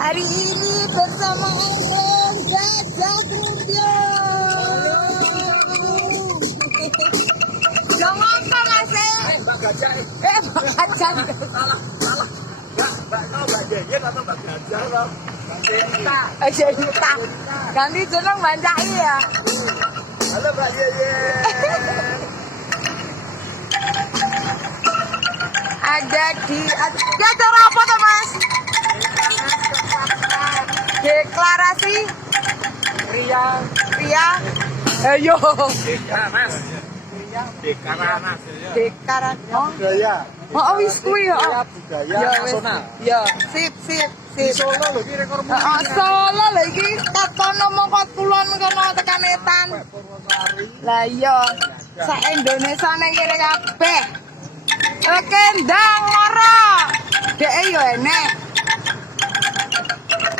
Hari ini bersama Om Gajah Rudya. Jangan apa Mas? Mbak Gajah. Mbak Gajah. Salah. Mbak Yeyen atau Mbak Gajah loh. Jenita. Ganti jeneng Mbak Cai ya. Halo Mbak Yeyen. Ada di acara apa tuh Mas? Deklarasi Ria. Ayo. Dekaranas. Deklarasi. Budaya. Oh wis kuwi ya. Budaya Ya, wis. nasional. Ya, sip. Solo lho iki rekor muri. Solo lho iki katono mongko kulon kono tekan etan. Purwosari. Lah iya, sak Indonesia ning kene kabeh. Oke, ndang ora. Dek yo enek.